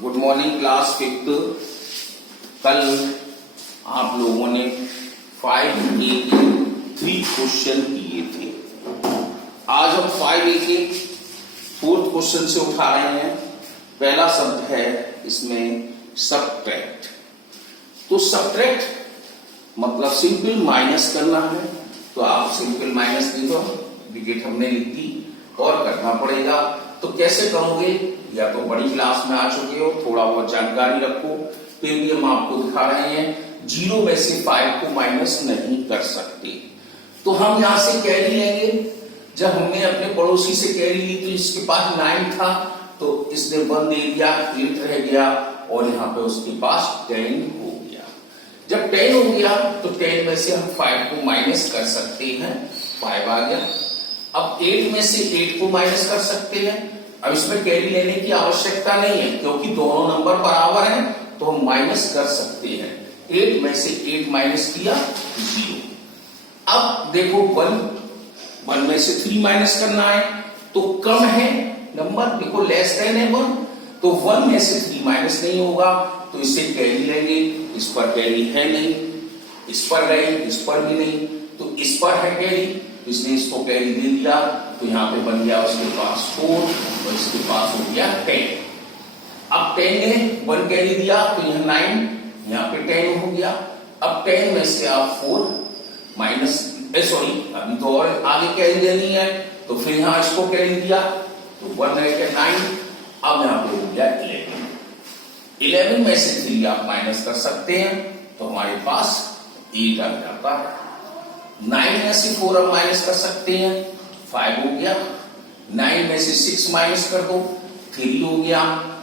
Good morning class fifth. कल आप लोगों ने 5A के 3 क्वेश्चन किए थे। आज हम 5A के 4th क्वेश्चन से उठा रहे हैं। पहला शब्द है इसमें सबट्रैक्ट। तो सबट्रैक्ट मतलब सिंपल माइनस करना है। तो आप सिंपल माइनस दे दो, विकेट हमने लिख दी और करना पड़ेगा। तो कैसे करोगे, या तो बड़ी क्लास में आ चुके हो, थोड़ा बहुत जानकारी रखो, फिर भी हम आपको दिखा रहे हैं। 0 में से 5 को माइनस नहीं कर सकते। तो हम यहां से कैरी लेंगे। जब हमने अपने पड़ोसी से कैरी ली तो इसके पास 9 था, तो इसने 1 दे दिया, 8 रह गया और यहाँ पे उसके पास 10 हो गया। जब 10 हो गया तो 10 में से हम 5 को माइनस कर सकते हैं, 5 आ गया। अब 8 में से 8 को माइनस कर सकते हैं। अब इसमें कैरी लेने की आवश्यकता नहीं है क्योंकि दोनों नंबर बराबर हैं, तो हम माइनस कर सकते हैं। 8 में से 8 माइनस किया 0। अब देखो 1 में से 3 माइनस करना है तो कम है नंबर, देखो लेस देन है 1, तो 1 में से 3 माइनस नहीं होगा, तो इससे कैरी लेंगे। इस पर कैरी है नहीं, इस पर गए, इस पर भी नहीं, तो इस पर है कैरी, इसने इसको कैरी दे दिया, तो यहाँ पे बन गया उसके पास 4 और इसके पास हो गया 10। अब 10 ने 1 कैरी दिया तो यहाँ 9, यहाँ पे 10 हो गया। अब 10 में से आप 4 माइनस अभी तो और आगे कैरी देनी है, तो फिर यहाँ इसको कैरी दिया तो 1 रह गया 9। अब यहाँ पे हो गया 11। 11 में से 3 आप माइनस कर सकते हैं, तो हमारे पास 8 आ जाता है। 9 में से 4 अब माइनस कर सकते हैं, 5 हो गया। 9 में से 6 माइनस कर दो, 3 हो गया।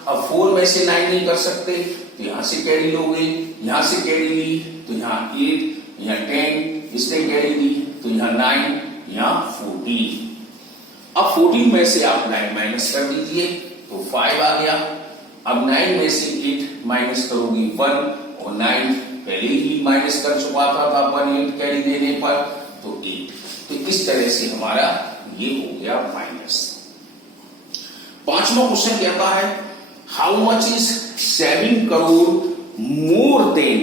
अब 4 में से 9 नहीं कर सकते, तो यहां से कैरी लोगे, यहां से कैरी ली तो यहाँ 8, यहाँ 10, इसने कैरी ली तो यहाँ 9, यहाँ 14। अब 14 में से आप 9 माइनस कर दीजिए तो 5 आ गया। अब 9 में से 8 माइनस करोगे 1 और 9 पहले ही माइनस कर चुका था 1 कैरी देने पर, तो 8। तो इस तरह से हमारा ये हो गया माइनस। 5वां क्वेश्चन कहता है how much is 7 crore more than,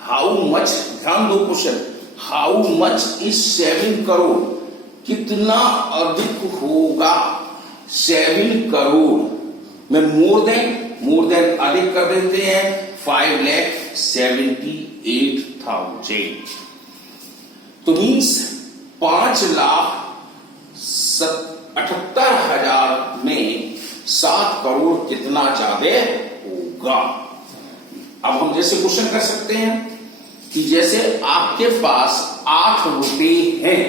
how much, ध्यान दो question, how much is 7 crore, कितना अधिक होगा 7 करोड़ में मोर देन अधिक कर देते हैं 5,78,000। तो मीन्स 5,78,000 में 7 करोड़ कितना ज्यादा होगा। अब हम जैसे क्वेश्चन कर सकते हैं कि जैसे आपके पास 8 रुपए हैं,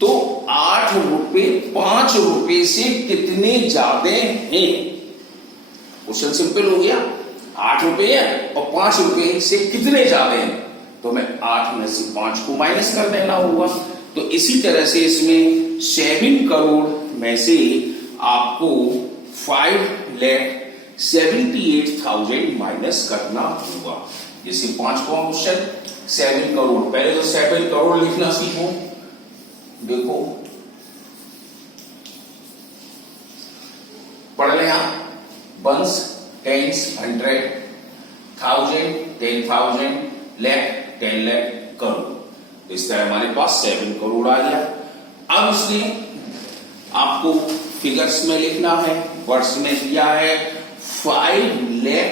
तो 8 रुपए 5 रुपए से कितने ज्यादा हैं। क्वेश्चन सिंपल हो गया, 8 रुपए है और 5 रुपए से कितने ज्यादा हैं, तो मैं 8 में से 5 को माइनस कर देना होगा। तो इसी तरह से इसमें 7 करोड़ में से आपको 5,78,000 माइनस करना होगा। जैसे 5वां क्वेश्चन 7 करोड़, पहले तो 7 करोड़ लिखना सीखो। देखो पढ़ लें आप, वंस, टेंस, 100, 1000, 10,000, लाख, 10 लाख, करोड़। तो इस तरह हमारे पास 7 करोड़ आ गया। अब इसने आपको फिगर्स में लिखना है, वर्ड्स में दिया है 5 लाख,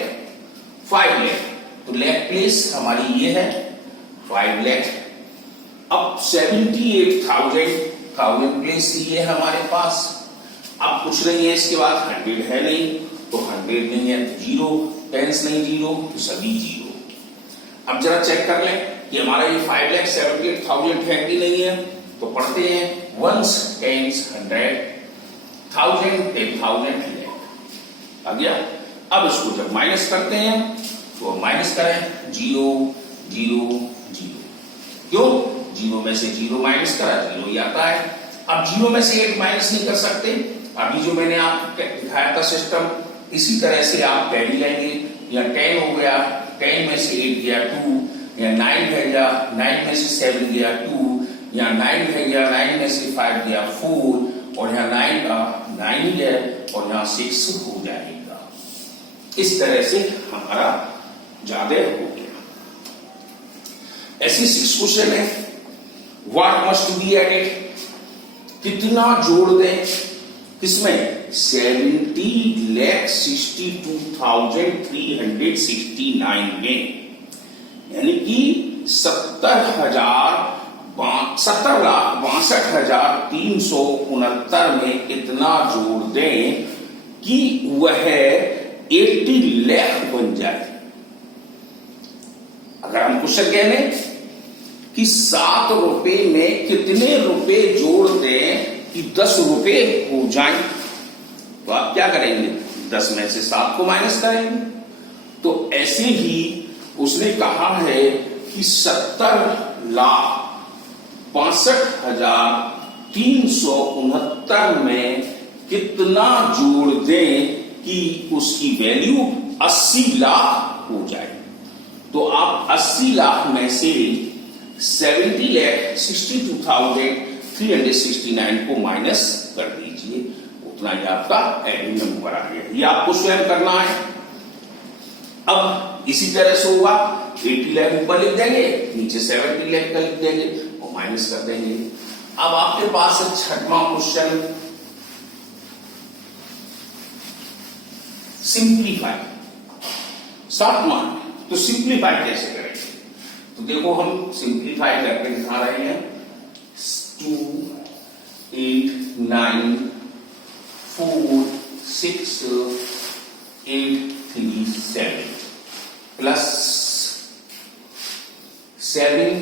5 लाख, तो लाख प्लेस हमारी ये है 5 लाख। अब 78,000 प्लेस ये है हमारे पास। अब कुछ नहीं है इसके बाद, 100 है नहीं, तो 100 नहीं है तो 0, टेंस नहीं 0, तो सभी 0। अब जरा चेक कर लें कि हमारा ये 5,78,000 है कि नहीं है, तो पढ़ते हैं वंस, टेंस, 100, 1000, 10,000 आ गया। अब इसको जब माइनस करते हैं तो माइनस करें 0, 0, 0, क्यों 0 में से 0 माइनस करा 0 ही आता है। अब 0 में से 8 माइनस नहीं कर सकते, अभी जो मैंने आपको दिखाया था सिस्टम, इसी तरह से आप कैरी लेंगे। या 10 हो गया, 10 में से 8 गया 2, या 9 है गया, 9 में से 7 गया 2, या 9 है गया, 9 में से 5 गया 4, और यहाँ 9 का 9 है और यहाँ 6 हो जाएगा। इस तरह से हमारा ज्यादा हो गया। ऐसी 6 क्वेश्चन है। व्हाट मस्ट बी एडेड, कितना जोड़ दें किसमें, 70,62,369 में, यानी कि 70,62,369 में कितना जोड़ दें कि वह 80 लाख बन जाए। अगर हम क्वेश्चन कह लें कि 7 रुपए में कितने रुपए जोड़ दें कि 10 रुपए हो जाएं, तो आप क्या करेंगे, 10 में से 7 को माइनस करेंगे। तो ऐसे ही उसने कहा है कि 70,62,369 में कितना जोड़ दें कि उसकी वैल्यू 80 लाख हो जाए। तो आप 80 लाख में से 70,62,369 को माइनस कर दीजिए, उतना ही आपका एडिंग नंबर आ गया। ये आपको स्वयं करना है। अब इसी तरह से होगा, 80 लाख ऊपर लिख देंगे, नीचे 70 लाख का लिख देंगे और माइनस कर देंगे। अब आपके पास है 6वां क्वेश्चन, सिंप्लीफाई। 7वां, तो सिंप्लीफाई कैसे करेंगे, तो देखो हम सिंप्लीफाई करके दिखा रहे हैं। 2, 8, 9, 4, 6, 8, 3, 7 प्लस 7,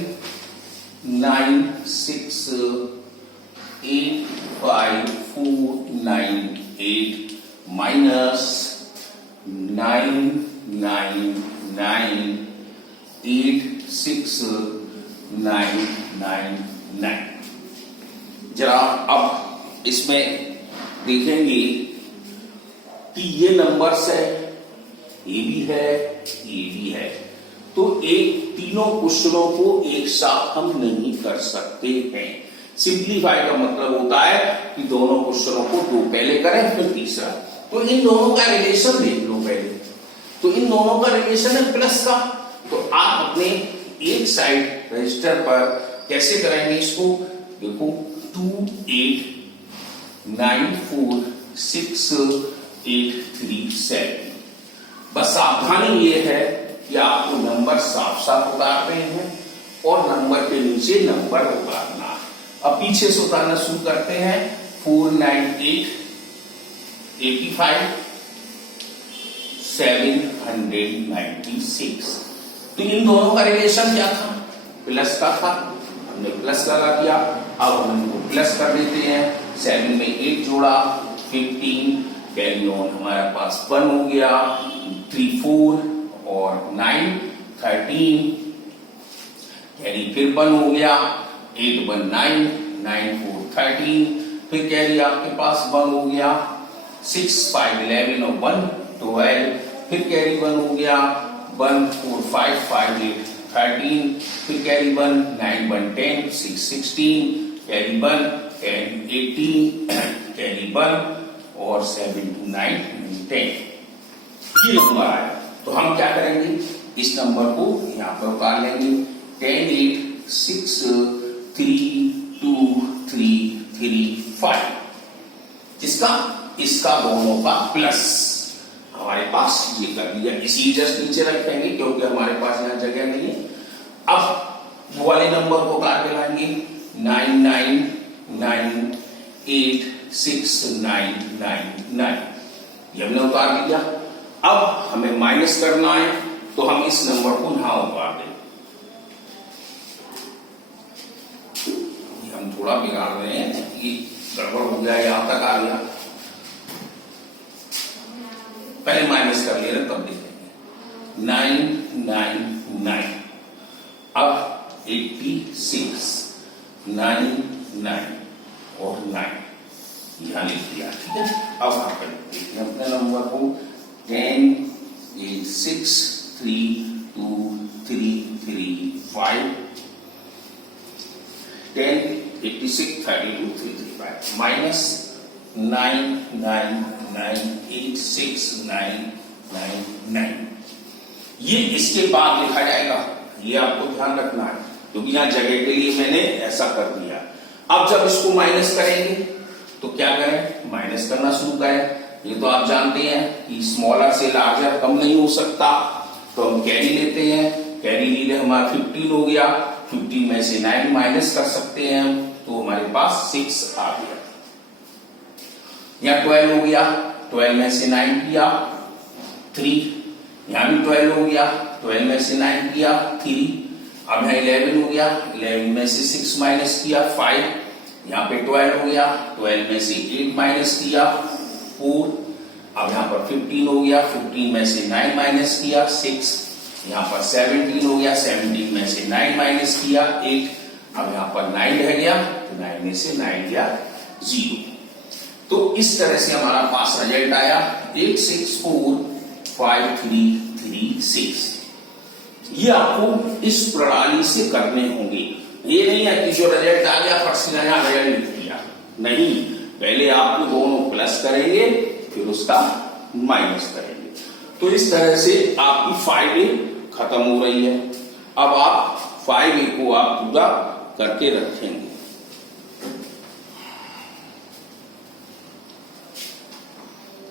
9, 6, 8, 5, 4, 9, 8 माइनस 9, 9, 9, 8, 6, 9, 9, 9। जरा अब इसमें देखेंगे कि ये नंबर्स है, ये भी है, ये भी है, तो एक तीनों क्वेश्चनों को एक साथ हम नहीं कर सकते हैं। सिंप्लीफाई का मतलब होता है कि दोनों क्वेश्चनों को 2 पहले करें फिर तीसरा। तो इन दोनों का रिलेशन देख लो पहले, तो इन दोनों का रिलेशन है प्लस का। तो आप अपने एक साइड रजिस्टर पर कैसे करेंगे इसको, देखो 2, 8, 9, 4, 6, 8, 3, 7। बस सावधानी ये है कि आपको नंबर साफ साफ उतारने हैं और नंबर के नीचे नंबर उतारना। अब पीछे से उतारना शुरू करते हैं। 4, 9, 8, 85, 796। तो इन दोनों का रिलेशन क्या था, प्लस का था, हमने प्लस लगा दिया। अब हम इनको प्लस कर देते हैं। 7 में 8 जोड़ा 15, कैरी ऑन हमारे पास 1 हो गया, 3, 4 और 9, 13, कैरी फिर 1 हो गया, 8, 1, 9, 9, 4, 13, फिर कैरी आपके पास 1 हो गया, 6, 5, 11 और 1, 12, फिर कैरी 1 हो गया, 1, 4, 5, 5, 8, 13, फिर कैरी 1, 9, 1, 10, 6, 16, कैरी 1, 10, 18, कैरी 1 और 7, 2, 9, 10। ये नंबर आया, तो हम क्या करेंगे, इस नंबर को यहां पर उतार लेंगे। 10, 8, 6, 3, 2, 3, 3, 5। किसका, इसका दोनों का प्लस हमारे पास ये कर दिया। इसी जस्ट नीचे रखेंगे क्योंकि हमारे पास यहाँ जगह नहीं है। अब वो वाले नंबर को उतार के लाएंगे। 9, 9, 9, 8, 6, 9, 9, 9। ये हमने उतार दिया। अब हमें माइनस करना है, तो हम इस नंबर को यहां उतार दें। हम थोड़ा बिगाड़ रहे हैं कि गड़बड़ हो गया, यहां तक आ गया। पहले माइनस कर लिया तब देखेंगे। 9, 9, 9। अब 86, 9, 9 और 9 यहां लिख दिया, ठीक है। अब आप देखिए अपने नंबर को 10, 8, 6, 3, 2, 3, 3, 5, 10, 86, 32, 3, 3, 5 माइनस 9, 9, 9, 8, 6, 9, 9 ये इसके बाद लिखा जाएगा, ये आपको ध्यान रखना है क्योंकि यहां जगह के लिए मैंने ऐसा कर दिया। अब जब इसको माइनस करेंगे तो क्या करें, माइनस करना शुरू करें। ये तो आप जानते हैं कि स्मॉलर से लार्जर कम नहीं हो सकता, तो हम कैरी लेते हैं। कैरी लीजिए, हमारा 15 हो गया, 15 में से 9 माइनस कर सकते हैं हम, तो हमारे पास 6 आ गया। यहाँ 12 हो गया, 12 में से 9 किया 3, यहां भी 12 हो गया, 12 में से 9 किया 3, अब यहाँ 11 हो गया, 11 में से 6 माइनस किया 5, यहाँ पे 12 हो गया, 12 में से 8 माइनस किया 4, अब यहाँ पर 15 हो गया, 15 में से 9 माइनस किया 6, यहाँ पर 17 हो गया, 17 में से 9 माइनस किया 8, अब यहाँ पर 9 रह गया, तो 9 में से 9 गया 0। तो इस तरह से हमारा पास रिजल्ट आया 8 6 4 5 3 3 6। ये आपको इस प्रणाली से करने होंगे। ये नहीं है कि जो रिजल्ट आ गया फट से नया रिजल्ट लिख दिया, नहीं, पहले आप दोनों प्लस करेंगे फिर उसका माइनस करेंगे। तो इस तरह से आपकी 5A खत्म हो रही है। अब आप 5A को आप पूरा करके रखेंगे।